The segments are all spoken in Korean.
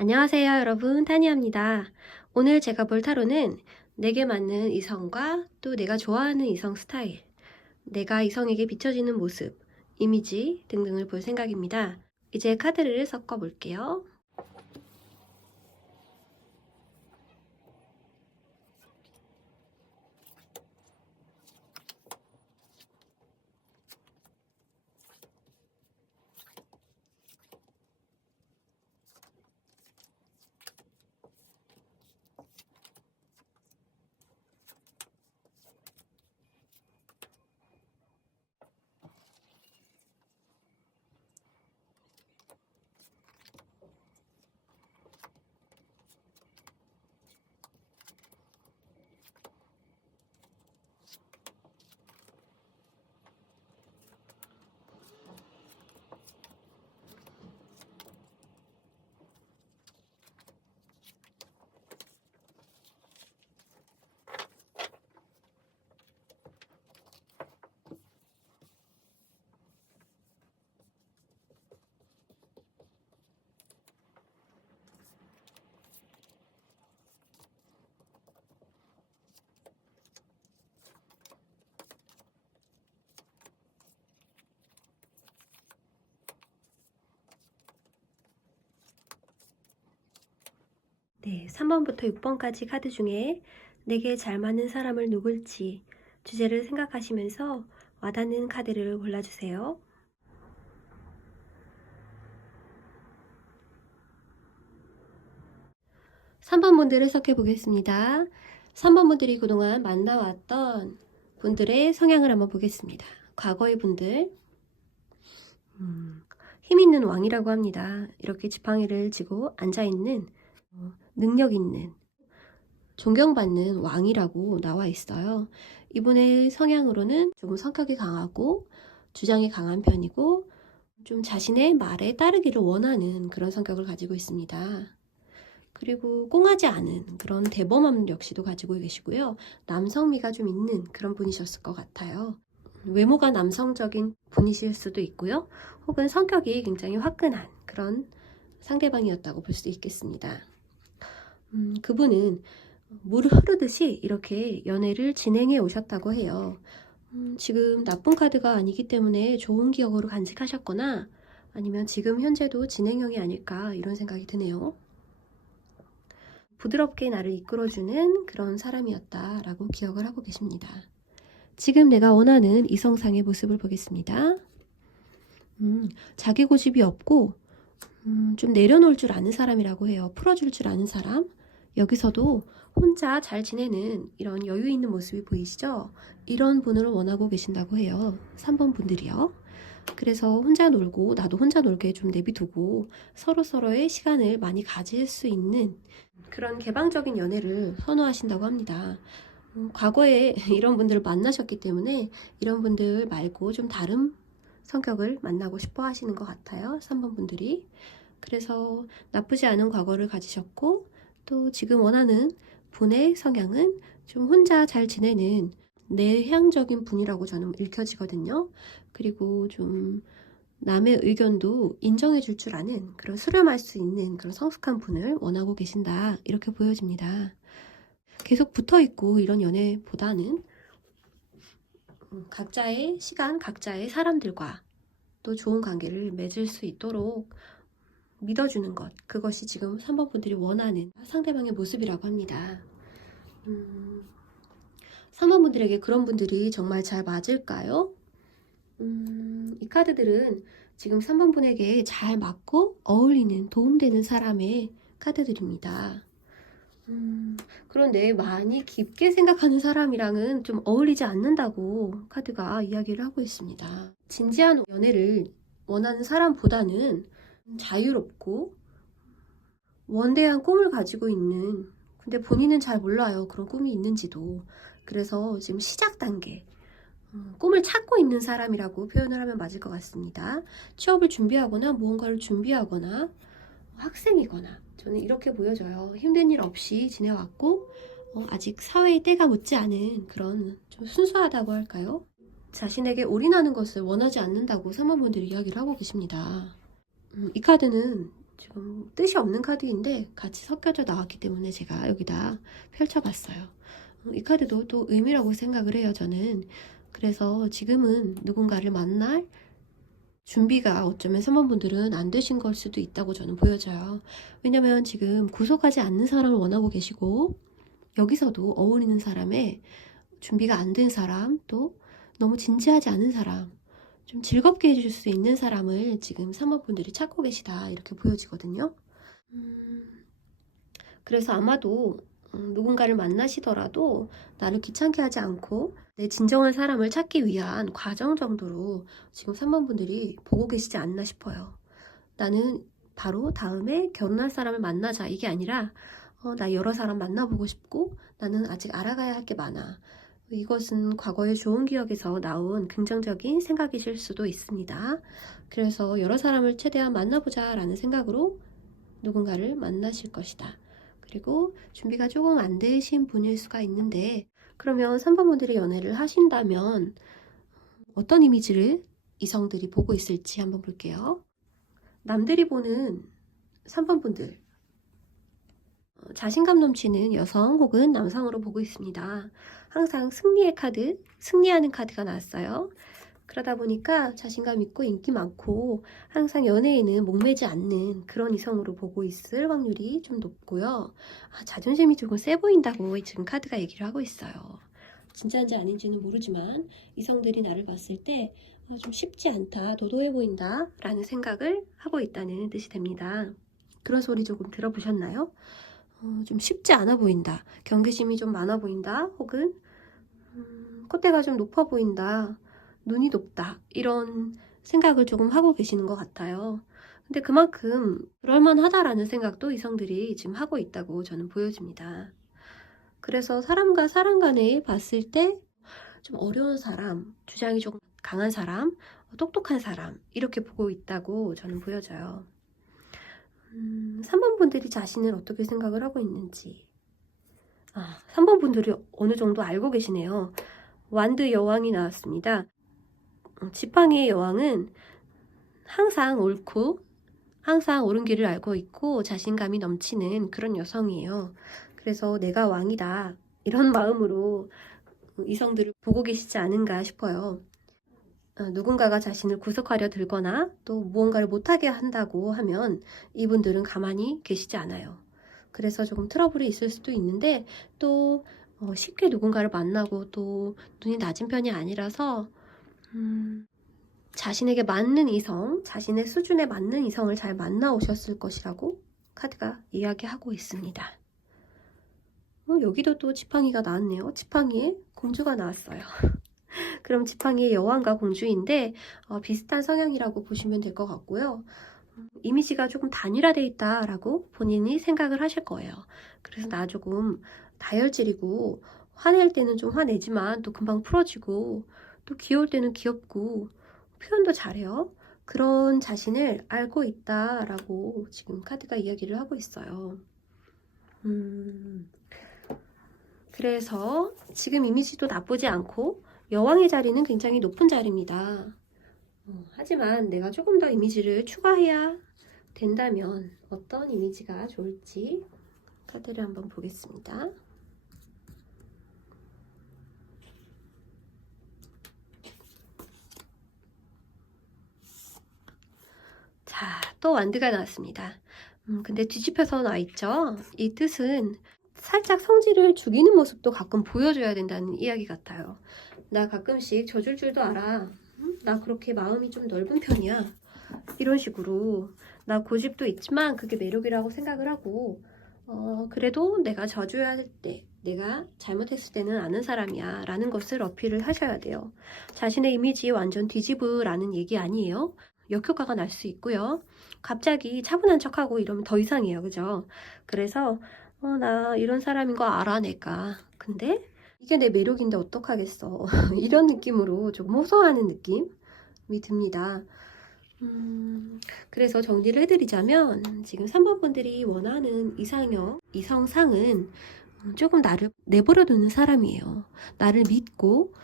안녕하세요 여러분, 타니아입니다. 오늘 제가 볼 타로는 내게 맞는 이성과 또 내가 좋아하는 이성 스타일, 내가 이성에게 비춰지는 모습, 이미지 등등을 볼 생각입니다. 이제 카드를 섞어 볼게요. 네, 3번부터 6번까지 카드 중에 내게 잘 맞는 사람을 누굴지 주제를 생각하시면서 와닿는 카드를 골라주세요. 3번 분들을 섞여 보겠습니다. 3번 분들이 그동안 만나왔던 분들의 성향을 한번 보겠습니다. 과거의 분들, 힘 있는 왕이라고 합니다. 이렇게 지팡이를 쥐고 앉아있는 능력 있는, 존경받는 왕이라고 나와 있어요. 이분의 성향으로는 조금 성격이 강하고 주장이 강한 편이고 좀 자신의 말에 따르기를 원하는 그런 성격을 가지고 있습니다. 그리고 꽁하지 않은 그런 대범함 역시도 가지고 계시고요. 남성미가 좀 있는 그런 분이셨을 것 같아요. 외모가 남성적인 분이실 수도 있고요. 혹은 성격이 굉장히 화끈한 그런 상대방이었다고 볼 수 있겠습니다. 그분은 물을 흐르듯이 이렇게 연애를 진행해 오셨다고 해요. 지금 나쁜 카드가 아니기 때문에 좋은 기억으로 간직하셨거나 아니면 지금 현재도 진행형이 아닐까 이런 생각이 드네요. 부드럽게 나를 이끌어주는 그런 사람이었다라고 기억을 하고 계십니다. 지금 내가 원하는 이성상의 모습을 보겠습니다. 자기 고집이 없고 좀 내려놓을 줄 아는 사람이라고 해요. 풀어줄 줄 아는 사람. 여기서도 혼자 잘 지내는 이런 여유 있는 모습이 보이시죠? 이런 분을 원하고 계신다고 해요. 3번 분들이요. 그래서 혼자 놀고 나도 혼자 놀게 좀 내비두고 서로서로의 시간을 많이 가질 수 있는 그런 개방적인 연애를 선호하신다고 합니다. 과거에 이런 분들을 만나셨기 때문에 이런 분들 말고 좀 다른 성격을 만나고 싶어 하시는 것 같아요. 3번 분들이. 그래서 나쁘지 않은 과거를 가지셨고 또 지금 원하는 분의 성향은 좀 혼자 잘 지내는 내향적인 분이라고 저는 읽혀지거든요. 그리고 좀 남의 의견도 인정해 줄 줄 아는 그런 수렴할 수 있는 그런 성숙한 분을 원하고 계신다. 이렇게 보여집니다. 계속 붙어 있고 이런 연애보다는 각자의 시간, 각자의 사람들과 또 좋은 관계를 맺을 수 있도록 믿어주는 것, 그것이 지금 3번 분들이 원하는 상대방의 모습이라고 합니다. 3번 분들에게 그런 분들이 정말 잘 맞을까요? 이 카드들은 지금 3번 분에게 잘 맞고 어울리는 도움되는 사람의 카드들입니다. 그런데 많이 깊게 생각하는 사람이랑은 좀 어울리지 않는다고 카드가 이야기를 하고 있습니다. 진지한 연애를 원하는 사람보다는 자유롭고 원대한 꿈을 가지고 있는, 근데 본인은 잘 몰라요. 그런 꿈이 있는지도. 그래서 지금 시작 단계, 꿈을 찾고 있는 사람이라고 표현을 하면 맞을 것 같습니다. 취업을 준비하거나 무언가를 준비하거나 학생이거나 저는 이렇게 보여져요. 힘든 일 없이 지내왔고 아직 사회의 때가 묻지 않은 그런 좀 순수하다고 할까요? 자신에게 올인하는 것을 원하지 않는다고 사모분들이 이야기를 하고 계십니다. 이 카드는 지금 뜻이 없는 카드인데 같이 섞여져 나왔기 때문에 제가 여기다 펼쳐봤어요. 이 카드도 또 의미라고 생각을 해요, 저는. 그래서 지금은 누군가를 만날 준비가 어쩌면 3번 분들은 안 되신 걸 수도 있다고 저는 보여져요. 왜냐면 지금 구속하지 않는 사람을 원하고 계시고, 여기서도 어울리는 사람에 준비가 안 된 사람, 또 너무 진지하지 않은 사람, 좀 즐겁게 해줄 수 있는 사람을 지금 3번 분들이 찾고 계시다, 이렇게 보여지거든요. 그래서 아마도 누군가를 만나시더라도 나를 귀찮게 하지 않고 내 진정한 사람을 찾기 위한 과정 정도로 지금 3번 분들이 보고 계시지 않나 싶어요. 나는 바로 다음에 결혼할 사람을 만나자, 이게 아니라 나 여러 사람 만나보고 싶고 나는 아직 알아가야 할 게 많아. 이것은 과거의 좋은 기억에서 나온 긍정적인 생각이실 수도 있습니다. 그래서 여러 사람을 최대한 만나보자 라는 생각으로 누군가를 만나실 것이다. 그리고 준비가 조금 안 되신 분일 수가 있는데, 그러면 3번 분들이 연애를 하신다면 어떤 이미지를 이성들이 보고 있을지 한번 볼게요. 남들이 보는 3번 분들, 자신감 넘치는 여성 혹은 남성으로 보고 있습니다. 항상 승리의 카드, 승리하는 카드가 나왔어요. 그러다 보니까 자신감 있고 인기 많고 항상 연애에는 목매지 않는 그런 이성으로 보고 있을 확률이 좀 높고요. 자존심이 조금 세 보인다고 지금 카드가 얘기를 하고 있어요. 진짜인지 아닌지는 모르지만 이성들이 나를 봤을 때 좀 쉽지 않다, 도도해 보인다 라는 생각을 하고 있다는 뜻이 됩니다. 그런 소리 조금 들어보셨나요? 좀 쉽지 않아 보인다, 경계심이 좀 많아 보인다, 혹은 콧대가 좀 높아 보인다, 눈이 높다, 이런 생각을 조금 하고 계시는 것 같아요. 근데 그만큼 그럴만하다라는 생각도 이성들이 지금 하고 있다고 저는 보여집니다. 그래서 사람과 사람 간에 봤을 때 좀 어려운 사람, 주장이 조금 강한 사람, 똑똑한 사람, 이렇게 보고 있다고 저는 보여져요. 3번 분들이 자신을 어떻게 생각을 하고 있는지. 3번 분들이 어느 정도 알고 계시네요. 완드 여왕이 나왔습니다. 지팡이의 여왕은 항상 옳고 항상 옳은 길을 알고 있고 자신감이 넘치는 그런 여성이에요. 그래서 내가 왕이다, 이런 마음으로 이성들을 보고 계시지 않은가 싶어요. 누군가가 자신을 구속하려 들거나 또 무언가를 못하게 한다고 하면 이분들은 가만히 계시지 않아요. 그래서 조금 트러블이 있을 수도 있는데, 또 쉽게 누군가를 만나고 또 눈이 낮은 편이 아니라서 자신에게 맞는 이성, 자신의 수준에 맞는 이성을 잘 만나오셨을 것이라고 카드가 이야기하고 있습니다. 여기도 또 지팡이가 나왔네요. 지팡이에 공주가 나왔어요. 그럼 지팡이의 여왕과 공주인데 비슷한 성향이라고 보시면 될 것 같고요. 이미지가 조금 단일화되어 있다라고 본인이 생각을 하실 거예요. 그래서 나 조금 다혈질이고 화낼 때는 좀 화내지만 또 금방 풀어지고 또 귀여울 때는 귀엽고 표현도 잘해요. 그런 자신을 알고 있다라고 지금 카드가 이야기를 하고 있어요. 그래서 지금 이미지도 나쁘지 않고 여왕의 자리는 굉장히 높은 자리입니다. 하지만 내가 조금 더 이미지를 추가해야 된다면 어떤 이미지가 좋을지 카드를 한번 보겠습니다. 자, 또 완드가 나왔습니다. 근데 뒤집혀서 나와있죠? 이 뜻은 살짝 성질을 죽이는 모습도 가끔 보여줘야 된다는 이야기 같아요. 나 가끔씩 져줄 줄도 알아. 나 그렇게 마음이 좀 넓은 편이야. 이런 식으로 나 고집도 있지만 그게 매력이라고 생각을 하고 그래도 내가 져줘야 할 때, 내가 잘못했을 때는 아는 사람이야 라는 것을 어필을 하셔야 돼요. 자신의 이미지 완전 뒤집으라는 얘기 아니에요. 역효과가 날 수 있고요. 갑자기 차분한 척하고 이러면 더 이상해요. 그죠? 그래서 나 이런 사람인 거 알아, 내가. 근데 이게 내 매력인데 어떡하겠어. 이런 느낌으로 조금 호소하는 느낌이 듭니다. 그래서 정리를 해드리자면 지금 3번 분들이 원하는 이상형, 이성상은 조금 나를 내버려 두는 사람이에요. 나를 믿고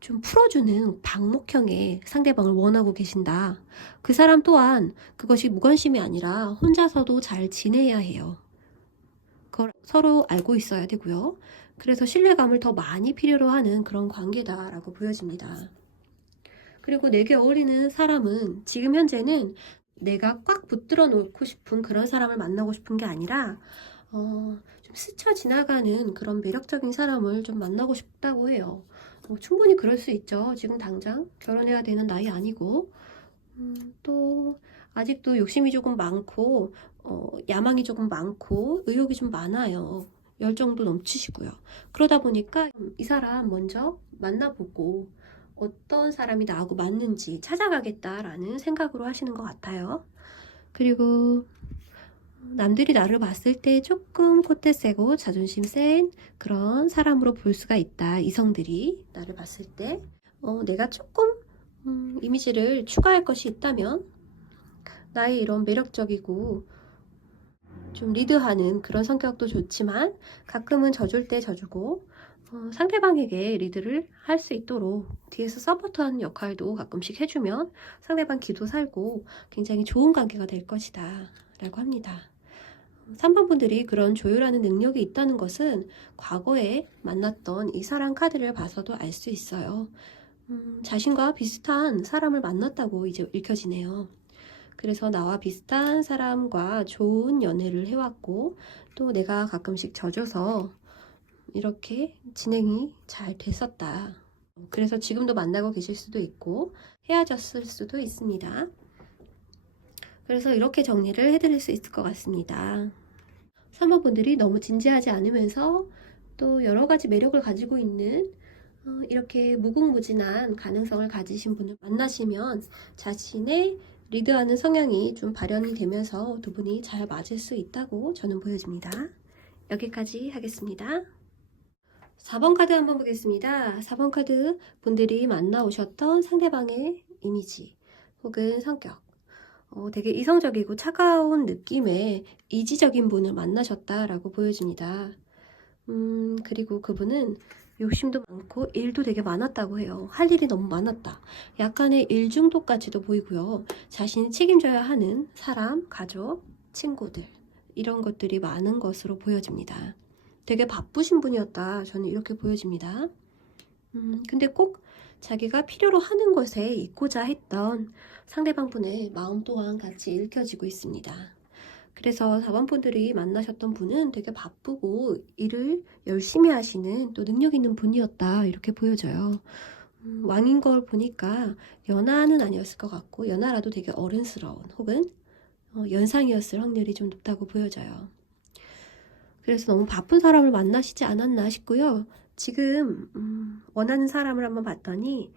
좀 풀어주는 방목형의 상대방을 원하고 계신다. 그 사람 또한 그것이 무관심이 아니라 혼자서도 잘 지내야 해요. 그걸 서로 알고 있어야 되고요. 그래서 신뢰감을 더 많이 필요로 하는 그런 관계다라고 보여집니다. 그리고 내게 어울리는 사람은 지금 현재는 내가 꽉 붙들어 놓고 싶은 그런 사람을 만나고 싶은 게 아니라 좀 스쳐 지나가는 그런 매력적인 사람을 좀 만나고 싶다고 해요. 충분히 그럴 수 있죠. 지금 당장 결혼해야 되는 나이 아니고 또 아직도 욕심이 조금 많고 야망이 조금 많고 의욕이 좀 많아요. 열정도 넘치시고요. 그러다 보니까 이 사람 먼저 만나보고 어떤 사람이 나하고 맞는지 찾아가겠다라는 생각으로 하시는 것 같아요. 그리고 남들이 나를 봤을 때 조금 콧대 세고 자존심 센 그런 사람으로 볼 수가 있다. 이성들이 나를 봤을 때 내가 조금 이미지를 추가할 것이 있다면 나의 이런 매력적이고 좀 리드하는 그런 성격도 좋지만 가끔은 져줄 때 져주고 상대방에게 리드를 할 수 있도록 뒤에서 서포트하는 역할도 가끔씩 해주면 상대방 기도 살고 굉장히 좋은 관계가 될 것이다 라고 합니다. 3번 분들이 그런 조율하는 능력이 있다는 것은 과거에 만났던 이 사랑 카드를 봐서도 알 수 있어요. 자신과 비슷한 사람을 만났다고 이제 읽혀지네요. 그래서 나와 비슷한 사람과 좋은 연애를 해왔고 또 내가 가끔씩 져줘서 이렇게 진행이 잘 됐었다. 그래서 지금도 만나고 계실 수도 있고 헤어졌을 수도 있습니다. 그래서 이렇게 정리를 해드릴 수 있을 것 같습니다. 3번 분들이 너무 진지하지 않으면서 또 여러 가지 매력을 가지고 있는 이렇게 무궁무진한 가능성을 가지신 분을 만나시면 자신의 리드하는 성향이 좀 발현이 되면서 두 분이 잘 맞을 수 있다고 저는 보여집니다. 여기까지 하겠습니다. 4번 카드 한번 보겠습니다. 4번 카드 분들이 만나오셨던 상대방의 이미지 혹은 성격 되게 이성적이고 차가운 느낌의 이지적인 분을 만나셨다라고 보여집니다. 그리고 그분은 욕심도 많고 일도 되게 많았다고 해요. 할 일이 너무 많았다. 약간의 일 중독까지도 보이고요. 자신이 책임져야 하는 사람, 가족, 친구들 이런 것들이 많은 것으로 보여집니다. 되게 바쁘신 분이었다. 저는 이렇게 보여집니다. 근데 꼭 자기가 필요로 하는 것에 있고자 했던 상대방 분의 마음 또한 같이 읽혀지고 있습니다. 그래서 4번 분들이 만나셨던 분은 되게 바쁘고 일을 열심히 하시는 또 능력 있는 분이었다 이렇게 보여져요. 왕인 걸 보니까 연하는 아니었을 것 같고 연하라도 되게 어른스러운 혹은 연상이었을 확률이 좀 높다고 보여져요. 그래서 너무 바쁜 사람을 만나시지 않았나 싶고요. 지금 원하는 사람을 한번 봤더니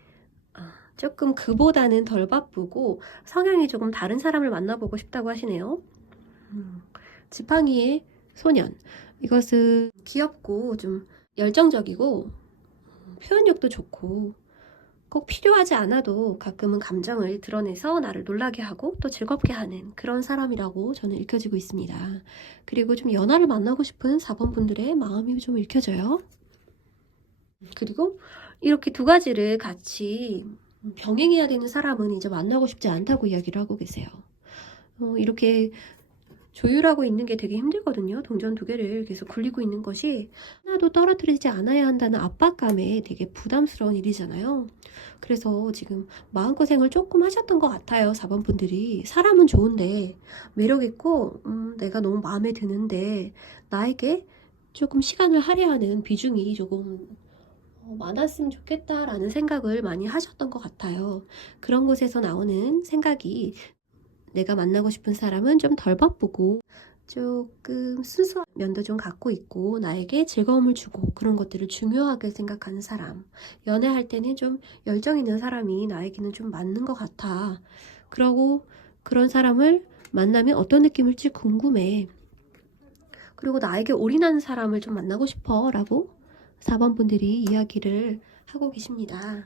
조금 그보다는 덜 바쁘고 성향이 조금 다른 사람을 만나보고 싶다고 하시네요. 지팡이의 소년. 이것은 귀엽고 좀 열정적이고 표현력도 좋고 꼭 필요하지 않아도 가끔은 감정을 드러내서 나를 놀라게 하고 또 즐겁게 하는 그런 사람이라고 저는 읽혀지고 있습니다. 그리고 좀 연하를 만나고 싶은 4번 분들의 마음이 좀 읽혀져요. 그리고 이렇게 두 가지를 같이 병행해야 되는 사람은 이제 만나고 싶지 않다고 이야기를 하고 계세요. 이렇게 조율하고 있는 게 되게 힘들거든요. 동전 두 개를 계속 굴리고 있는 것이 하나도 떨어뜨리지 않아야 한다는 압박감에 되게 부담스러운 일이잖아요. 그래서 지금 마음고생을 조금 하셨던 것 같아요. 4번 분들이. 사람은 좋은데 매력있고 내가 너무 마음에 드는데 나에게 조금 시간을 할애하는 비중이 조금 많았으면 좋겠다라는 생각을 많이 하셨던 것 같아요. 그런 곳에서 나오는 생각이 내가 만나고 싶은 사람은 좀 덜 바쁘고 조금 순수한 면도 좀 갖고 있고 나에게 즐거움을 주고 그런 것들을 중요하게 생각하는 사람. 연애할 때는 좀 열정 있는 사람이 나에게는 좀 맞는 것 같아. 그러고 그런 사람을 만나면 어떤 느낌일지 궁금해. 그리고 나에게 올인하는 사람을 좀 만나고 싶어 라고 4번 분들이 이야기를 하고 계십니다.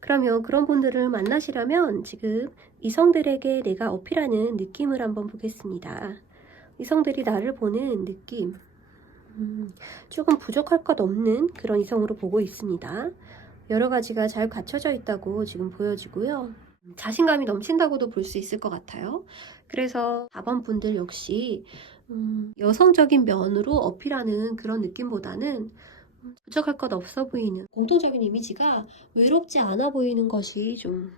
그러면 그런 분들을 만나시려면 지금 이성들에게 내가 어필하는 느낌을 한번 보겠습니다. 이성들이 나를 보는 느낌. 조금 부족할 것 없는 그런 이성으로 보고 있습니다. 여러 가지가 잘 갖춰져 있다고 지금 보여지고요. 자신감이 넘친다고도 볼 수 있을 것 같아요. 그래서 4번 분들 역시 여성적인 면으로 어필하는 그런 느낌보다는 부족할 것 없어 보이는 공통적인 이미지가 외롭지 않아 보이는 것이 좀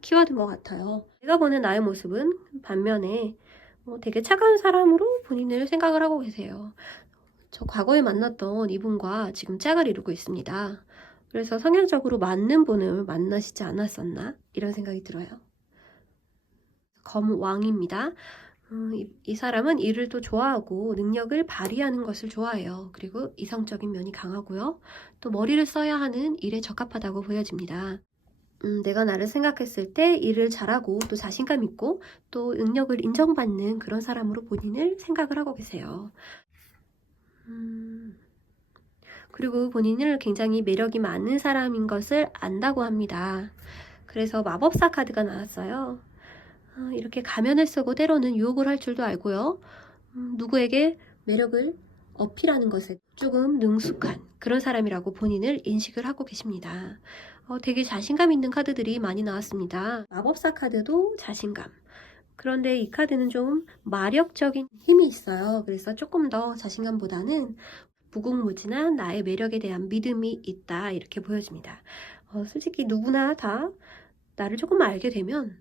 키워드인 것 같아요. 제가 보는 나의 모습은 반면에 되게 차가운 사람으로 본인을 생각을 하고 계세요. 저 과거에 만났던 이분과 지금 짝을 이루고 있습니다. 그래서 성향적으로 맞는 분을 만나시지 않았었나? 이런 생각이 들어요. 검왕입니다. 이 사람은 일을 또 좋아하고 능력을 발휘하는 것을 좋아해요. 그리고 이성적인 면이 강하고요. 또 머리를 써야 하는 일에 적합하다고 보여집니다. 내가 나를 생각했을 때 일을 잘하고 또 자신감 있고 또 능력을 인정받는 그런 사람으로 본인을 생각을 하고 계세요. 그리고 본인을 굉장히 매력이 많은 사람인 것을 안다고 합니다. 그래서 마법사 카드가 나왔어요. 이렇게 가면을 쓰고 때로는 유혹을 할 줄도 알고요. 누구에게 매력을 어필하는 것에 조금 능숙한 그런 사람이라고 본인을 인식을 하고 계십니다. 되게 자신감 있는 카드들이 많이 나왔습니다. 마법사 카드도 자신감. 그런데 이 카드는 좀 마력적인 힘이 있어요. 그래서 조금 더 자신감보다는 무궁무진한 나의 매력에 대한 믿음이 있다 이렇게 보여집니다. 솔직히 누구나 다 나를 조금 알게 되면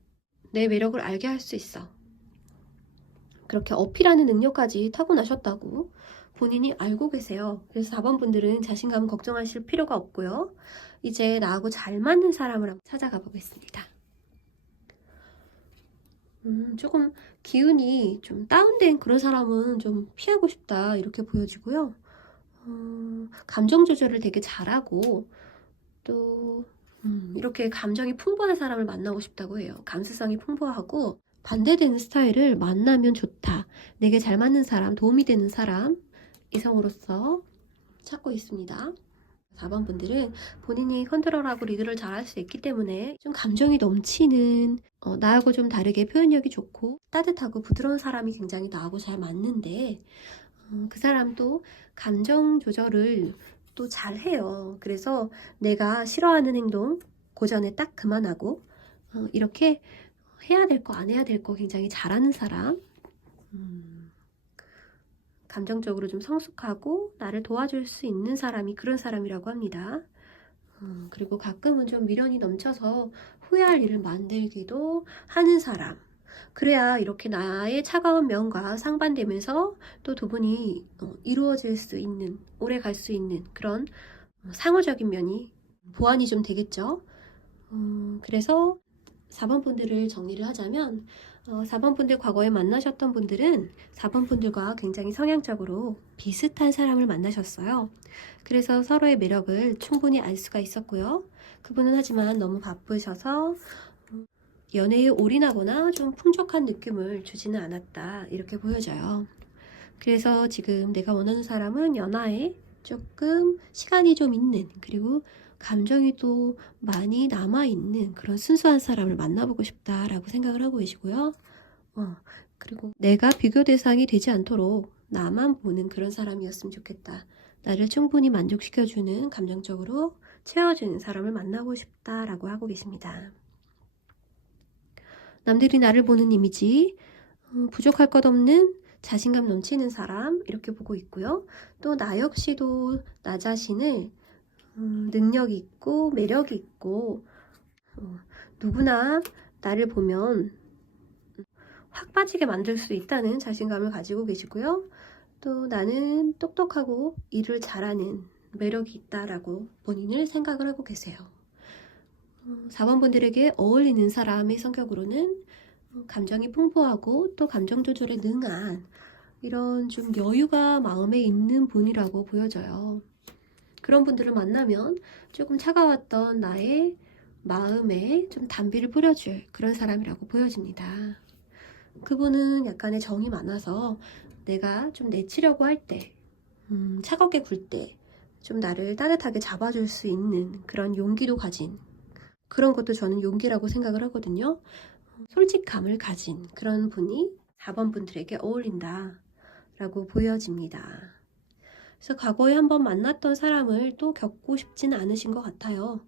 내 매력을 알게 할 수 있어. 그렇게 어필하는 능력까지 타고나셨다고 본인이 알고 계세요. 그래서 4번 분들은 자신감 걱정하실 필요가 없고요. 이제 나하고 잘 맞는 사람을 한번 찾아가 보겠습니다. 조금 기운이 좀 다운된 그런 사람은 좀 피하고 싶다 이렇게 보여지고요. 감정 조절을 되게 잘하고 또 이렇게 감정이 풍부한 사람을 만나고 싶다고 해요. 감수성이 풍부하고 반대되는 스타일을 만나면 좋다. 내게 잘 맞는 사람, 도움이 되는 사람, 이성으로서 찾고 있습니다. 4번 분들은 본인이 컨트롤하고 리드를 잘할 수 있기 때문에 좀 감정이 넘치는 나하고 좀 다르게 표현력이 좋고 따뜻하고 부드러운 사람이 굉장히 나하고 잘 맞는데 그 사람도 감정 조절을 또 잘해요. 그래서 내가 싫어하는 행동 그 전에 딱 그만하고 이렇게 해야 될 거 안 해야 될 거 굉장히 잘하는 사람 감정적으로 좀 성숙하고 나를 도와줄 수 있는 사람이 그런 사람이라고 합니다. 그리고 가끔은 좀 미련이 넘쳐서 후회할 일을 만들기도 하는 사람. 그래야 이렇게 나의 차가운 면과 상반되면서 또 두 분이 이루어질 수 있는, 오래 갈 수 있는 그런 상호적인 면이 보완이 좀 되겠죠. 그래서 4번 분들을 정리를 하자면 4번 분들 과거에 만나셨던 분들은 4번 분들과 굉장히 성향적으로 비슷한 사람을 만나셨어요. 그래서 서로의 매력을 충분히 알 수가 있었고요. 그분은 하지만 너무 바쁘셔서 연애에 올인하거나 좀 풍족한 느낌을 주지는 않았다 이렇게 보여져요. 그래서 지금 내가 원하는 사람은 연하에 조금 시간이 좀 있는 그리고 감정이 또 많이 남아있는 그런 순수한 사람을 만나보고 싶다라고 생각을 하고 계시고요. 그리고 내가 비교 대상이 되지 않도록 나만 보는 그런 사람이었으면 좋겠다. 나를 충분히 만족시켜주는 감정적으로 채워주는 사람을 만나고 싶다라고 하고 계십니다. 남들이 나를 보는 이미지, 부족할 것 없는 자신감 넘치는 사람 이렇게 보고 있고요. 또 나 역시도 나 자신을 능력이 있고 매력이 있고 누구나 나를 보면 확 빠지게 만들 수 있다는 자신감을 가지고 계시고요. 또 나는 똑똑하고 일을 잘하는 매력이 있다라고 본인을 생각을 하고 계세요. 4번 분들에게 어울리는 사람의 성격으로는 감정이 풍부하고 또 감정 조절에 능한 이런 좀 여유가 마음에 있는 분이라고 보여져요. 그런 분들을 만나면 조금 차가웠던 나의 마음에 좀 단비를 뿌려줄 그런 사람이라고 보여집니다. 그분은 약간의 정이 많아서 내가 좀 내치려고 할 때, 차갑게 굴 때 좀 나를 따뜻하게 잡아줄 수 있는 그런 용기도 가진 그런 것도 저는 용기라고 생각을 하거든요. 솔직함을 가진 그런 분이 4번 분들에게 어울린다 라고 보여집니다. 그래서 과거에 한번 만났던 사람을 또 겪고 싶지는 않으신 것 같아요.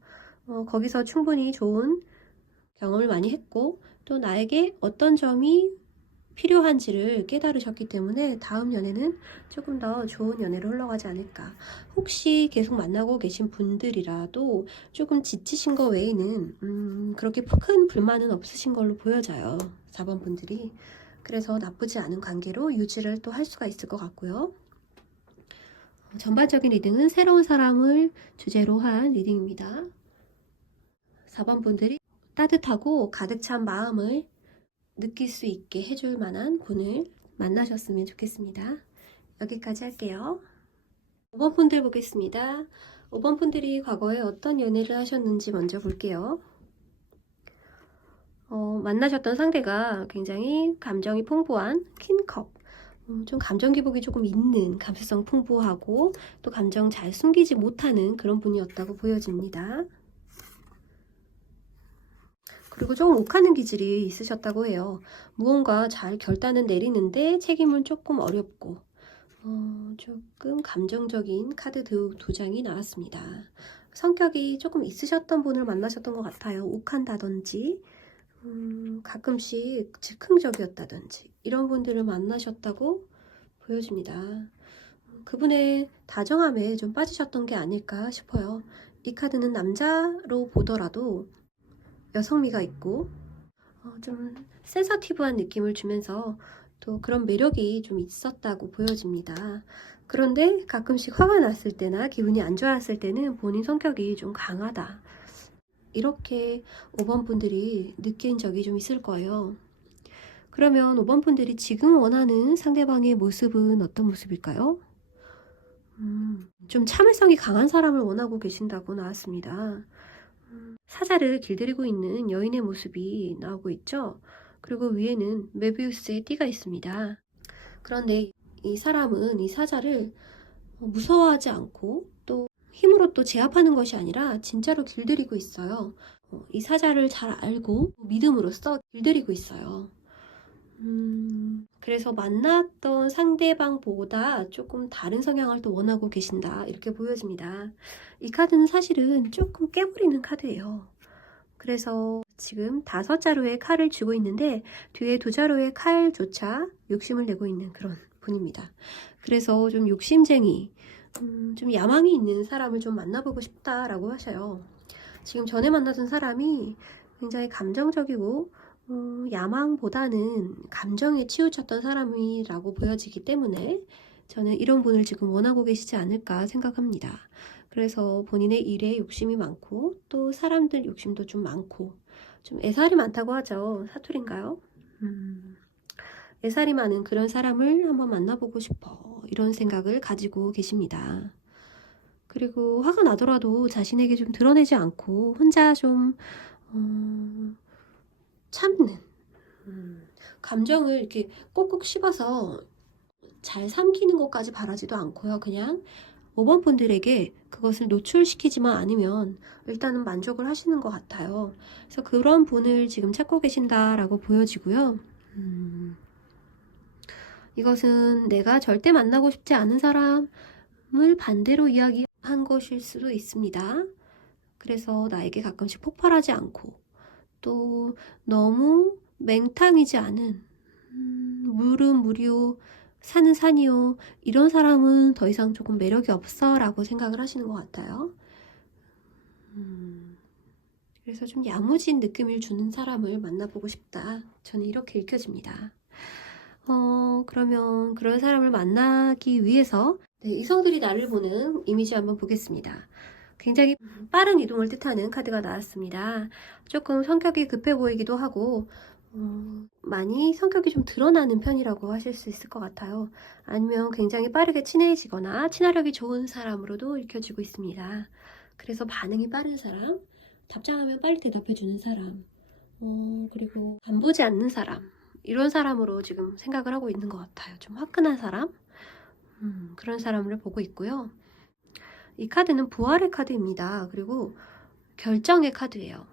거기서 충분히 좋은 경험을 많이 했고 또 나에게 어떤 점이 필요한지를 깨달으셨기 때문에 다음 연애는 조금 더 좋은 연애로 흘러가지 않을까. 혹시 계속 만나고 계신 분들이라도 조금 지치신 거 외에는 그렇게 큰 불만은 없으신 걸로 보여져요. 4번 분들이. 그래서 나쁘지 않은 관계로 유지를 또 할 수가 있을 것 같고요. 전반적인 리딩은 새로운 사람을 주제로 한 리딩입니다. 4번 분들이 따뜻하고 가득 찬 마음을 느낄 수 있게 해줄 만한 분을 만나셨으면 좋겠습니다. 여기까지 할게요. 5번 분들 보겠습니다. 5번 분들이 과거에 어떤 연애를 하셨는지 먼저 볼게요. 만나셨던 상대가 굉장히 감정이 풍부한 퀸컵, 좀 감정 기복이 조금 있는, 감수성 풍부하고 또 감정 잘 숨기지 못하는 그런 분이었다고 보여집니다. 그리고 조금 욱하는 기질이 있으셨다고 해요. 무언가 잘 결단은 내리는데 책임은 조금 어렵고 조금 감정적인 카드 두 장이 나왔습니다. 성격이 조금 있으셨던 분을 만나셨던 것 같아요. 욱한다든지 가끔씩 즉흥적이었다든지 이런 분들을 만나셨다고 보여집니다. 그분의 다정함에 좀 빠지셨던 게 아닐까 싶어요. 이 카드는 남자로 보더라도 여성미가 있고 좀 센서티브한 느낌을 주면서 또 그런 매력이 좀 있었다고 보여집니다. 그런데 가끔씩 화가 났을 때나 기분이 안 좋았을 때는 본인 성격이 좀 강하다. 이렇게 5번 분들이 느낀 적이 좀 있을 거예요. 그러면 5번 분들이 지금 원하는 상대방의 모습은 어떤 모습일까요? 좀 참을성이 강한 사람을 원하고 계신다고 나왔습니다. 사자를 길들이고 있는 여인의 모습이 나오고 있죠. 그리고 위에는 메비우스의 띠가 있습니다. 그런데 이 사람은 이 사자를 무서워하지 않고 또 힘으로 또 제압하는 것이 아니라 진짜로 길들이고 있어요. 이 사자를 잘 알고 믿음으로써 길들이고 있어요. 그래서 만났던 상대방보다 조금 다른 성향을 또 원하고 계신다 이렇게 보여집니다. 이 카드는 사실은 조금 깨부리는 카드예요. 그래서 지금 5자루의 칼을 쥐고 있는데 뒤에 2자루의 칼조차 욕심을 내고 있는 그런 분입니다. 그래서 좀 욕심쟁이, 좀 야망이 있는 사람을 좀 만나보고 싶다라고 하셔요. 지금 전에 만나던 사람이 굉장히 감정적이고 야망보다는 감정에 치우쳤던 사람이라고 보여지기 때문에 저는 이런 분을 지금 원하고 계시지 않을까 생각합니다. 그래서 본인의 일에 욕심이 많고 또 사람들 욕심도 좀 많고 좀 애살이 많다고 하죠. 사투리인가요? 애살이 많은 그런 사람을 한번 만나보고 싶어 이런 생각을 가지고 계십니다. 그리고 화가 나더라도 자신에게 좀 드러내지 않고 혼자 좀 참는 감정을 이렇게 꼭꼭 씹어서 잘 삼키는 것까지 바라지도 않고요. 그냥 5번 분들에게 그것을 노출시키지만 않으면 일단은 만족을 하시는 것 같아요. 그래서 그런 분을 지금 찾고 계신다라고 보여지고요. 이것은 내가 절대 만나고 싶지 않은 사람을 반대로 이야기한 것일 수도 있습니다. 그래서 나에게 가끔씩 폭발하지 않고 또 너무 맹탕이지 않은 물은 물이요 산은 산이요 이런 사람은 더 이상 조금 매력이 없어 라고 생각을 하시는 것 같아요. 그래서 좀 야무진 느낌을 주는 사람을 만나보고 싶다. 저는 이렇게 읽혀집니다. 그러면 그런 사람을 만나기 위해서 이성들이 나를 보는 이미지 한번 보겠습니다. 굉장히 빠른 이동을 뜻하는 카드가 나왔습니다. 조금 성격이 급해 보이기도 하고 많이 성격이 좀 드러나는 편이라고 하실 수 있을 것 같아요. 아니면 굉장히 빠르게 친해지거나 친화력이 좋은 사람으로도 읽혀지고 있습니다. 그래서 반응이 빠른 사람, 답장하면 빨리 대답해주는 사람, 그리고 안 보지 않는 사람 이런 사람으로 지금 생각을 하고 있는 것 같아요. 좀 화끈한 사람, 그런 사람을 보고 있고요. 이 카드는 부활의 카드입니다. 그리고 결정의 카드예요.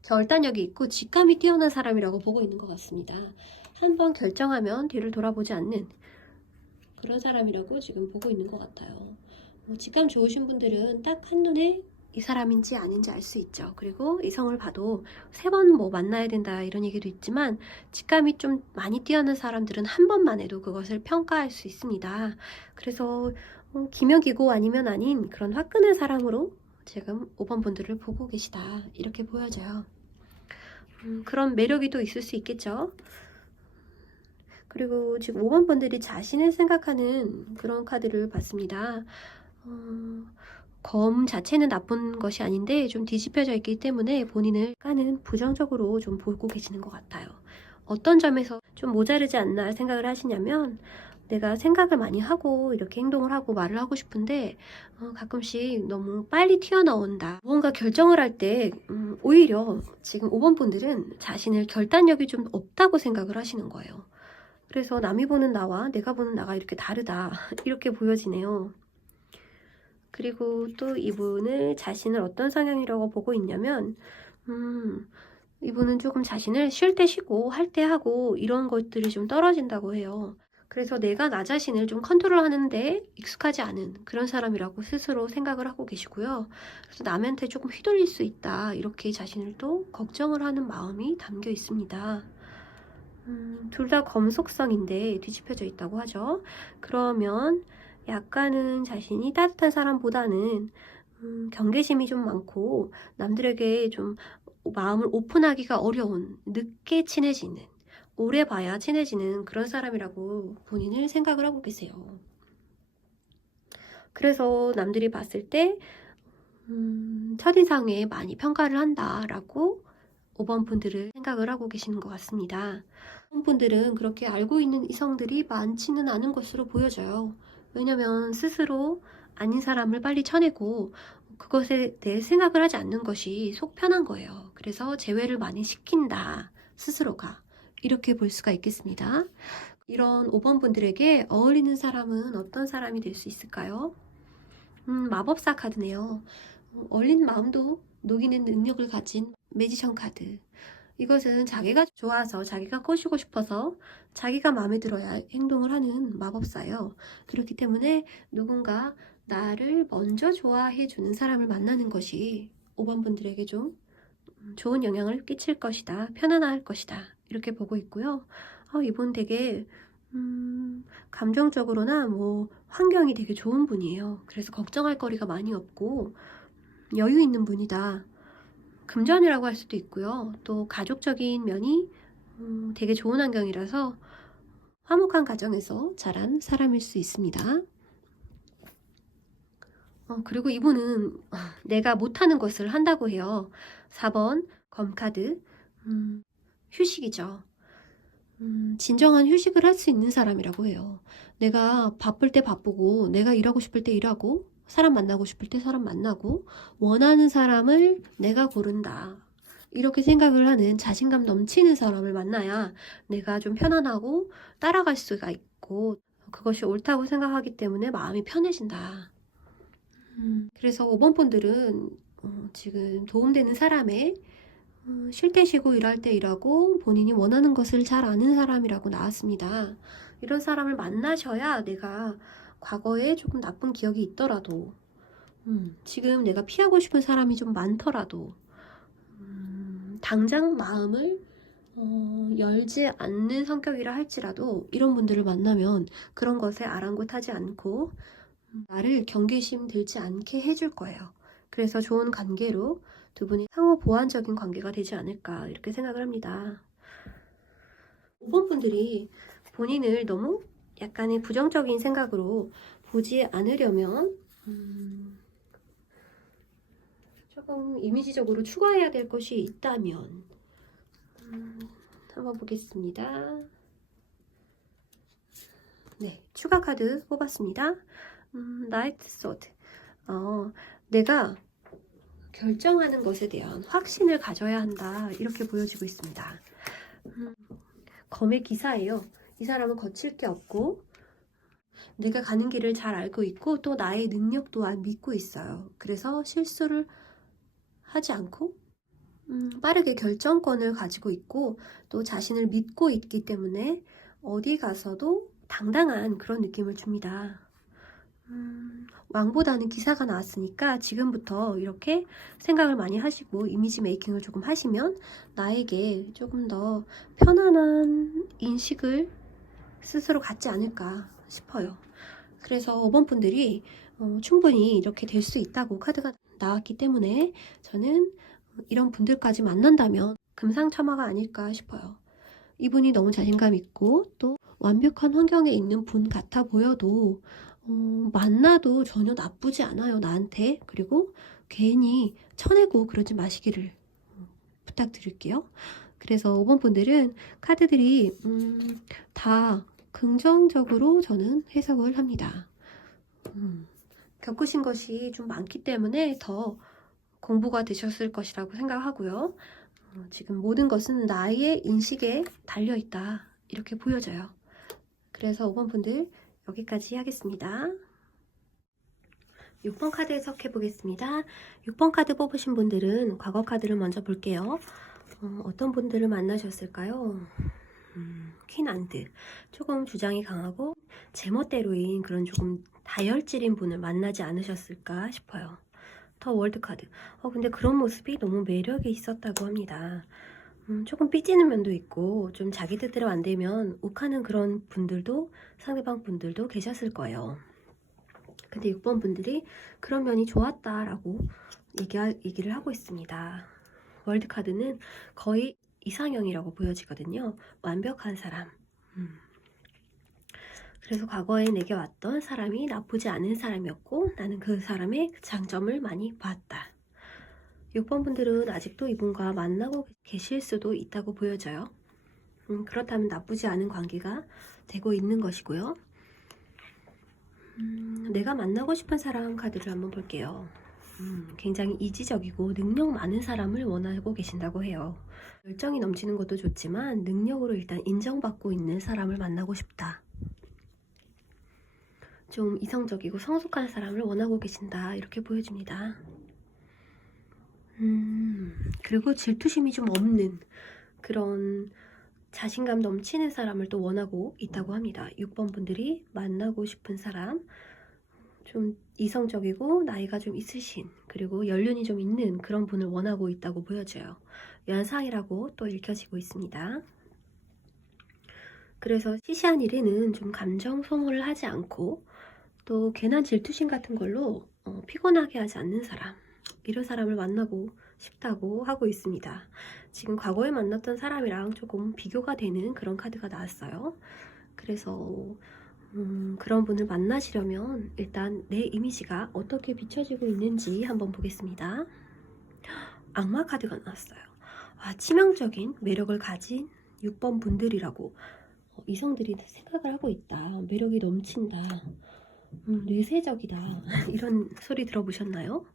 결단력이 있고 직감이 뛰어난 사람이라고 보고 있는 것 같습니다. 한번 결정하면 뒤를 돌아보지 않는 그런 사람이라고 지금 보고 있는 것 같아요. 직감 좋으신 분들은 딱 한눈에 이 사람인지 아닌지 알 수 있죠. 그리고 이성을 봐도 3번 뭐 만나야 된다 이런 얘기도 있지만 직감이 좀 많이 뛰어난 사람들은 한 번만 해도 그것을 평가할 수 있습니다. 그래서 기명이고 아니면 아닌 그런 화끈한 사람으로 지금 5번 분들을 보고 계시다 이렇게 보여져요. 그런 매력이 또 있을 수 있겠죠. 그리고 지금 5번 분들이 자신을 생각하는 그런 카드를 봤습니다. 검 자체는 나쁜 것이 아닌데 좀 뒤집혀져 있기 때문에 본인을 약간은 부정적으로 좀 보고 계시는 것 같아요. 어떤 점에서 좀 모자르지 않나 생각을 하시냐면 내가 생각을 많이 하고 이렇게 행동을 하고 말을 하고 싶은데 가끔씩 너무 빨리 튀어나온다. 무언가 결정을 할 때 오히려 지금 5번 분들은 자신을 결단력이 좀 없다고 생각을 하시는 거예요. 그래서 남이 보는 나와 내가 보는 나가 이렇게 다르다 이렇게 보여지네요. 그리고 또 이분을 자신을 어떤 성향이라고 보고 있냐면 이분은 조금 자신을 쉴 때 쉬고 할 때 하고 이런 것들이 좀 떨어진다고 해요. 그래서 내가 나 자신을 좀 컨트롤하는데 익숙하지 않은 그런 사람이라고 스스로 생각을 하고 계시고요. 그래서 남한테 조금 휘둘릴 수 있다 이렇게 자신을 또 걱정을 하는 마음이 담겨 있습니다. 둘 다 검속성인데 뒤집혀져 있다고 하죠. 그러면 약간은 자신이 따뜻한 사람보다는 경계심이 좀 많고 남들에게 좀 마음을 오픈하기가 어려운 늦게 친해지는 오래 봐야 친해지는 그런 사람이라고 본인을 생각을 하고 계세요. 그래서 남들이 봤을 때 첫인상에 많이 평가를 한다라고 5번 분들은 생각을 하고 계시는 것 같습니다. 5번 분들은 그렇게 알고 있는 이성들이 많지는 않은 것으로 보여져요. 왜냐면 스스로 아닌 사람을 빨리 쳐내고 그것에 대해 생각을 하지 않는 것이 속 편한 거예요. 그래서 제외를 많이 시킨다, 스스로가. 이렇게 볼 수가 있겠습니다. 이런 5번 분들에게 어울리는 사람은 어떤 사람이 될 수 있을까요? 마법사 카드네요. 얼린 마음도 녹이는 능력을 가진 매지션 카드. 이것은 자기가 좋아서 자기가 꼬시고 싶어서 자기가 마음에 들어야 행동을 하는 마법사예요. 그렇기 때문에 누군가 나를 먼저 좋아해 주는 사람을 만나는 것이 5번 분들에게 좀 좋은 영향을 끼칠 것이다. 편안할 것이다. 이렇게 보고 있고요. 이분 되게 감정적으로나 뭐 환경이 되게 좋은 분이에요. 그래서 걱정할 거리가 많이 없고 여유 있는 분이다. 금전이라고 할 수도 있고요. 또 가족적인 면이 되게 좋은 환경이라서 화목한 가정에서 자란 사람일 수 있습니다. 그리고 이분은 내가 못하는 것을 한다고 해요. 4번 검카드 휴식이죠. 진정한 휴식을 할 수 있는 사람이라고 해요. 내가 바쁠 때 바쁘고 내가 일하고 싶을 때 일하고 사람 만나고 싶을 때 사람 만나고 원하는 사람을 내가 고른다. 이렇게 생각을 하는 자신감 넘치는 사람을 만나야 내가 좀 편안하고 따라갈 수가 있고 그것이 옳다고 생각하기 때문에 마음이 편해진다. 그래서 5번 분들은 지금 도움되는 사람의 쉴 때 쉬고 일할 때 일하고 본인이 원하는 것을 잘 아는 사람이라고 나왔습니다. 이런 사람을 만나셔야 내가 과거에 조금 나쁜 기억이 있더라도 지금 내가 피하고 싶은 사람이 좀 많더라도 당장 마음을 열지 않는 성격이라 할지라도 이런 분들을 만나면 그런 것에 아랑곳하지 않고 나를 경계심 들지 않게 해줄 거예요. 그래서 좋은 관계로 두 분이 상호 보완적인 관계가 되지 않을까 이렇게 생각을 합니다. 5번 분들이 본인을 너무 약간의 부정적인 생각으로 보지 않으려면 조금 이미지적으로 추가해야 될 것이 있다면 한번 보겠습니다. 네, 추가 카드 뽑았습니다. 나이트 소드. 내가 결정하는 것에 대한 확신을 가져야 한다 이렇게 보여지고 있습니다. 검의 기사예요. 이 사람은 거칠 게 없고 내가 가는 길을 잘 알고 있고 또 나의 능력 또한 믿고 있어요. 그래서 실수를 하지 않고 빠르게 결정권을 가지고 있고 또 자신을 믿고 있기 때문에 어디 가서도 당당한 그런 느낌을 줍니다. 왕보다는 기사가 나왔으니까 지금부터 이렇게 생각을 많이 하시고 이미지 메이킹을 조금 하시면 나에게 조금 더 편안한 인식을 스스로 갖지 않을까 싶어요. 그래서 5번 분들이 충분히 이렇게 될 수 있다고 카드가 나왔기 때문에 저는 이런 분들까지 만난다면 금상첨화가 아닐까 싶어요. 이분이 너무 자신감 있고 또 완벽한 환경에 있는 분 같아 보여도 만나도 전혀 나쁘지 않아요, 나한테. 그리고 괜히 쳐내고 그러지 마시기를 부탁드릴게요. 그래서 5번 분들은 카드들이 다 긍정적으로 저는 해석을 합니다. 겪으신 것이 좀 많기 때문에 더 공부가 되셨을 것이라고 생각하고요. 지금 모든 것은 나의 인식에 달려있다, 이렇게 보여져요. 그래서 5번 분들 여기까지 하겠습니다. 6번 카드 해석해 보겠습니다. 6번 카드 뽑으신 분들은 과거 카드를 먼저 볼게요. 어떤 분들을 만나셨을까요? 퀸안드. 조금 주장이 강하고 제멋대로인 그런 조금 다혈질인 분을 만나지 않으셨을까 싶어요. 더 월드 카드. 근데 그런 모습이 너무 매력이 있었다고 합니다. 조금 삐지는 면도 있고 좀 자기 뜻대로 안 되면 욱하는 그런 분들도, 상대방 분들도 계셨을 거예요. 근데 6번 분들이 그런 면이 좋았다라고 얘기를 하고 있습니다. 월드 카드는 거의 이상형이라고 보여지거든요. 완벽한 사람. 그래서 과거에 내게 왔던 사람이 나쁘지 않은 사람이었고 나는 그 사람의 장점을 많이 봤다. 6번 분들은 아직도 이분과 만나고 계실 수도 있다고 보여져요. 그렇다면 나쁘지 않은 관계가 되고 있는 것이고요. 내가 만나고 싶은 사람 카드를 한번 볼게요. 굉장히 이지적이고 능력 많은 사람을 원하고 계신다고 해요. 열정이 넘치는 것도 좋지만 능력으로 일단 인정받고 있는 사람을 만나고 싶다. 좀 이성적이고 성숙한 사람을 원하고 계신다, 이렇게 보여집니다. 그리고 질투심이 좀 없는 그런 자신감 넘치는 사람을 또 원하고 있다고 합니다. 6번 분들이 만나고 싶은 사람, 좀 이성적이고 나이가 좀 있으신, 그리고 연륜이 좀 있는 그런 분을 원하고 있다고 보여져요. 연상이라고 또 읽혀지고 있습니다. 그래서 시시한 일에는 좀 감정 소모를 하지 않고 또 괜한 질투심 같은 걸로 피곤하게 하지 않는 사람, 이런 사람을 만나고 싶다고 하고 있습니다. 지금 과거에 만났던 사람이랑 조금 비교가 되는 그런 카드가 나왔어요. 그래서 그런 분을 만나시려면 일단 내 이미지가 어떻게 비춰지고 있는지 한번 보겠습니다. 악마 카드가 나왔어요. 치명적인 매력을 가진 6번 분들이라고 이성들이 생각을 하고 있다. 매력이 넘친다. 뇌세적이다. 이런 소리 들어보셨나요?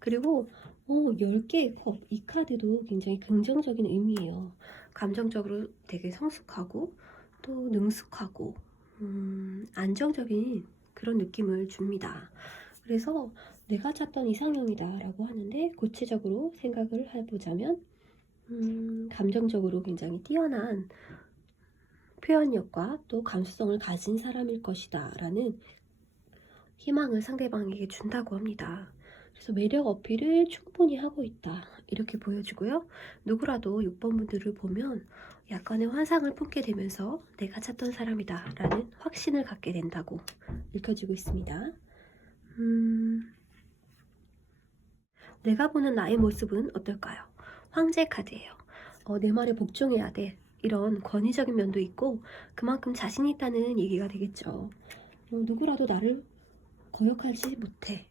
그리고 10개의 컵, 이 카드도 굉장히 긍정적인 의미예요. 감정적으로 되게 성숙하고 또 능숙하고 안정적인 그런 느낌을 줍니다. 그래서 내가 찾던 이상형이다 라고 하는데 구체적으로 생각을 해보자면 감정적으로 굉장히 뛰어난 표현력과 또 감수성을 가진 사람일 것이다 라는 희망을 상대방에게 준다고 합니다. 그래서 매력 어필을 충분히 하고 있다, 이렇게 보여주고요. 누구라도 6번 분들을 보면 약간의 환상을 품게 되면서 내가 찾던 사람이다 라는 확신을 갖게 된다고 읽혀지고 있습니다. 내가 보는 나의 모습은 어떨까요? 황제 카드예요. 내 말에 복종해야 돼, 이런 권위적인 면도 있고 그만큼 자신 있다는 얘기가 되겠죠. 누구라도 나를 거역하지 못해.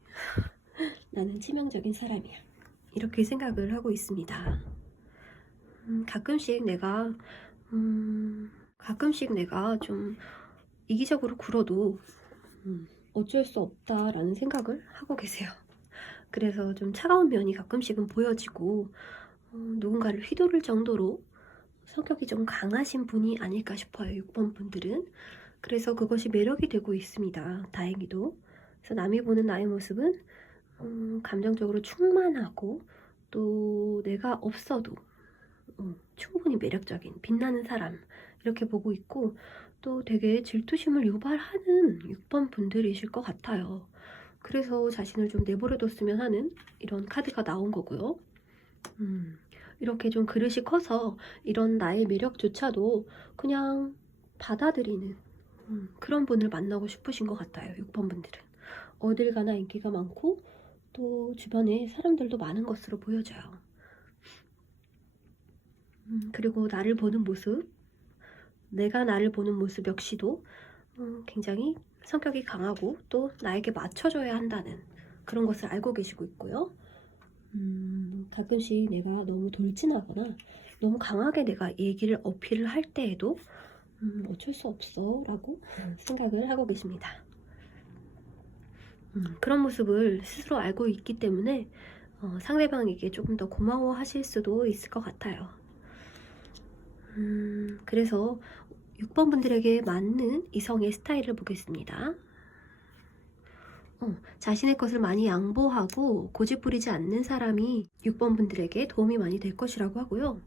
나는 치명적인 사람이야, 이렇게 생각을 하고 있습니다. 가끔씩 내가 좀 이기적으로 굴어도 어쩔 수 없다라는 생각을 하고 계세요. 그래서 좀 차가운 면이 가끔씩은 보여지고 누군가를 휘두를 정도로 성격이 좀 강하신 분이 아닐까 싶어요, 6번 분들은. 그래서 그것이 매력이 되고 있습니다, 다행히도. 그래서 남이 보는 나의 모습은 감정적으로 충만하고 또 내가 없어도 충분히 매력적인 빛나는 사람 이렇게 보고 있고, 또 되게 질투심을 유발하는 6번 분들이실 것 같아요. 그래서 자신을 좀 내버려뒀으면 하는 이런 카드가 나온 거고요. 이렇게 좀 그릇이 커서 이런 나의 매력조차도 그냥 받아들이는 그런 분을 만나고 싶으신 것 같아요. 6번 분들은 어딜 가나 인기가 많고 또 주변에 사람들도 많은 것으로 보여져요. 그리고 나를 보는 모습, 내가 나를 보는 모습 역시도 굉장히 성격이 강하고 또 나에게 맞춰줘야 한다는 그런 것을 알고 계시고 있고요. 가끔씩 내가 너무 돌진하거나 너무 강하게 내가 얘기를 어필을 할 때에도 어쩔 수 없어 라고 생각을 하고 계십니다. 그런 모습을 스스로 알고 있기 때문에 상대방에게 조금 더 고마워 하실 수도 있을 것 같아요. 그래서 6번 분들에게 맞는 이성의 스타일을 보겠습니다. 자신의 것을 많이 양보하고 고집부리지 않는 사람이 6번 분들에게 도움이 많이 될 것이라고 하고요.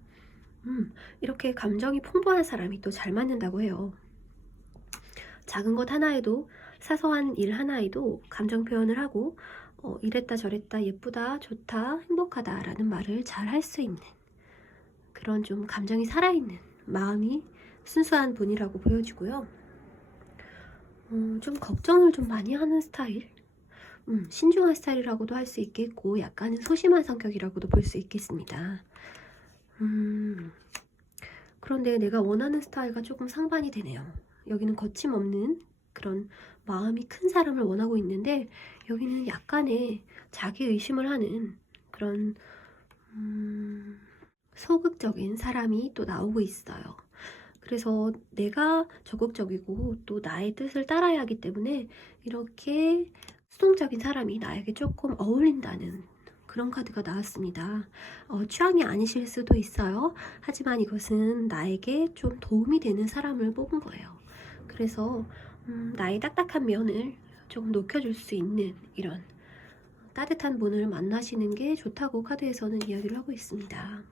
이렇게 감정이 풍부한 사람이 또 잘 맞는다고 해요. 작은 것 하나에도, 사소한 일 하나에도 감정 표현을 하고 이랬다 저랬다 예쁘다 좋다 행복하다 라는 말을 잘 할 수 있는 그런 좀 감정이 살아있는 마음이 순수한 분이라고 보여지고요. 좀 걱정을 좀 많이 하는 스타일, 신중한 스타일이라고도 할 수 있겠고 약간은 소심한 성격이라고도 볼 수 있겠습니다. 그런데 내가 원하는 스타일과 조금 상반이 되네요. 여기는 거침없는 그런 마음이 큰 사람을 원하고 있는데 여기는 약간의 자기 의심을 하는 그런 소극적인 사람이 또 나오고 있어요. 그래서 내가 적극적이고 또 나의 뜻을 따라야 하기 때문에 이렇게 수동적인 사람이 나에게 조금 어울린다는 그런 카드가 나왔습니다. 취향이 아니실 수도 있어요. 하지만 이것은 나에게 좀 도움이 되는 사람을 뽑은 거예요. 그래서 나의 딱딱한 면을 조금 녹여줄 수 있는 이런 따뜻한 분을 만나시는 게 좋다고 카드에서는 이야기를 하고 있습니다.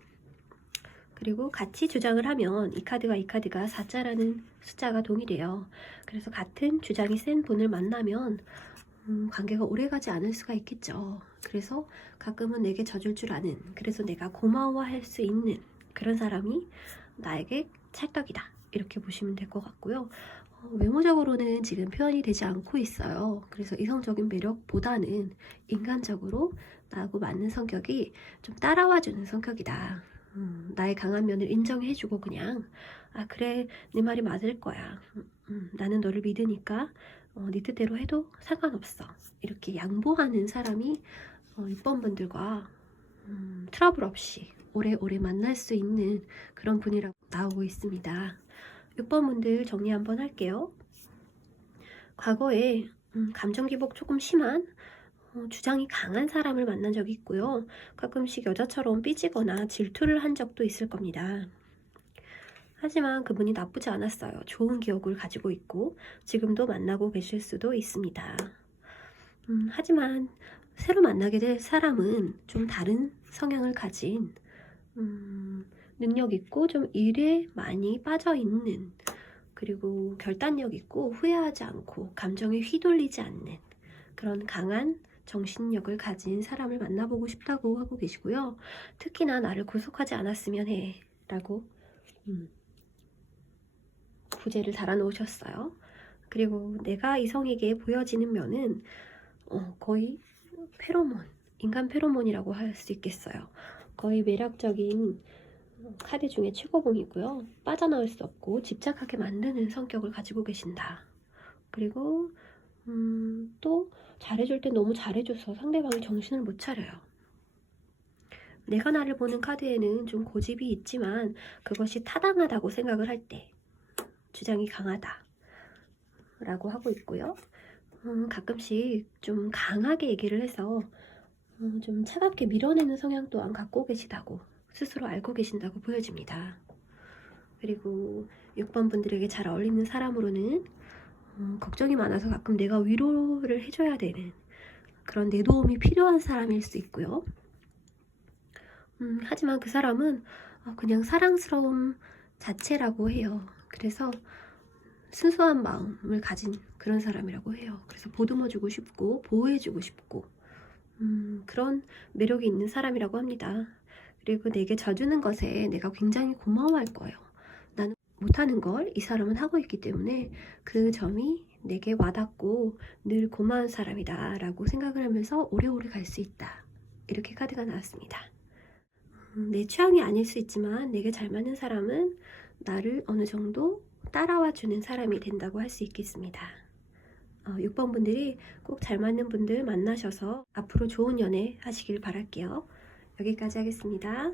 그리고 같이 주장을 하면 이 카드와 이 카드가 4자라는 숫자가 동일해요. 그래서 같은 주장이 센 분을 만나면 관계가 오래가지 않을 수가 있겠죠. 그래서 가끔은 내게 져줄 줄 아는, 그래서 내가 고마워할 수 있는 그런 사람이 나에게 찰떡이다 이렇게 보시면 될 것 같고요. 외모적으로는 지금 표현이 되지 않고 있어요. 그래서 이성적인 매력보다는 인간적으로 나하고 맞는 성격이 좀 따라와주는 성격이다. 나의 강한 면을 인정해주고 그냥 그래 네 말이 맞을 거야. 나는 너를 믿으니까 네 뜻대로 해도 상관없어. 이렇게 양보하는 사람이 6번 분들과 트러블 없이 오래오래 만날 수 있는 그런 분이라고 나오고 있습니다. 6번 분들 정리 한번 할게요. 과거에 감정 기복 조금 심한 주장이 강한 사람을 만난 적이 있고요. 가끔씩 여자처럼 삐지거나 질투를 한 적도 있을 겁니다. 하지만 그분이 나쁘지 않았어요. 좋은 기억을 가지고 있고 지금도 만나고 계실 수도 있습니다. 하지만 새로 만나게 될 사람은 좀 다른 성향을 가진 능력 있고 좀 일에 많이 빠져있는, 그리고 결단력 있고 후회하지 않고 감정에 휘둘리지 않는 그런 강한 정신력을 가진 사람을 만나보고 싶다고 하고 계시고요. 특히나 나를 구속하지 않았으면 해 라고 부제를 달아놓으셨어요. 그리고 내가 이성에게 보여지는 면은 거의 페로몬, 인간 페로몬이라고 할 수 있겠어요. 거의 매력적인 카드 중에 최고봉이고요. 빠져나올 수 없고 집착하게 만드는 성격을 가지고 계신다. 그리고 또 잘해줄 때 너무 잘해줘서 상대방이 정신을 못 차려요. 내가 나를 보는 카드에는 좀 고집이 있지만 그것이 타당하다고 생각을 할 때 주장이 강하다 라고 하고 있고요. 가끔씩 좀 강하게 얘기를 해서 좀 차갑게 밀어내는 성향 또한 갖고 계시다고 스스로 알고 계신다고 보여집니다. 그리고 6번 분들에게 잘 어울리는 사람으로는 걱정이 많아서 가끔 내가 위로를 해줘야 되는 그런 내 도움이 필요한 사람일 수 있고요. 하지만 그 사람은 그냥 사랑스러움 자체라고 해요. 그래서 순수한 마음을 가진 그런 사람이라고 해요. 그래서 보듬어주고 싶고 보호해주고 싶고 그런 매력이 있는 사람이라고 합니다. 그리고 내게 져주는 것에 내가 굉장히 고마워할 거예요. 나는 못하는 걸 이 사람은 하고 있기 때문에 그 점이 내게 와닿고 늘 고마운 사람이다 라고 생각을 하면서 오래오래 갈 수 있다. 이렇게 카드가 나왔습니다. 내 취향이 아닐 수 있지만 내게 잘 맞는 사람은 나를 어느 정도 따라와 주는 사람이 된다고 할 수 있겠습니다. 6번 분들이 꼭 잘 맞는 분들 만나셔서 앞으로 좋은 연애 하시길 바랄게요. 여기까지 하겠습니다.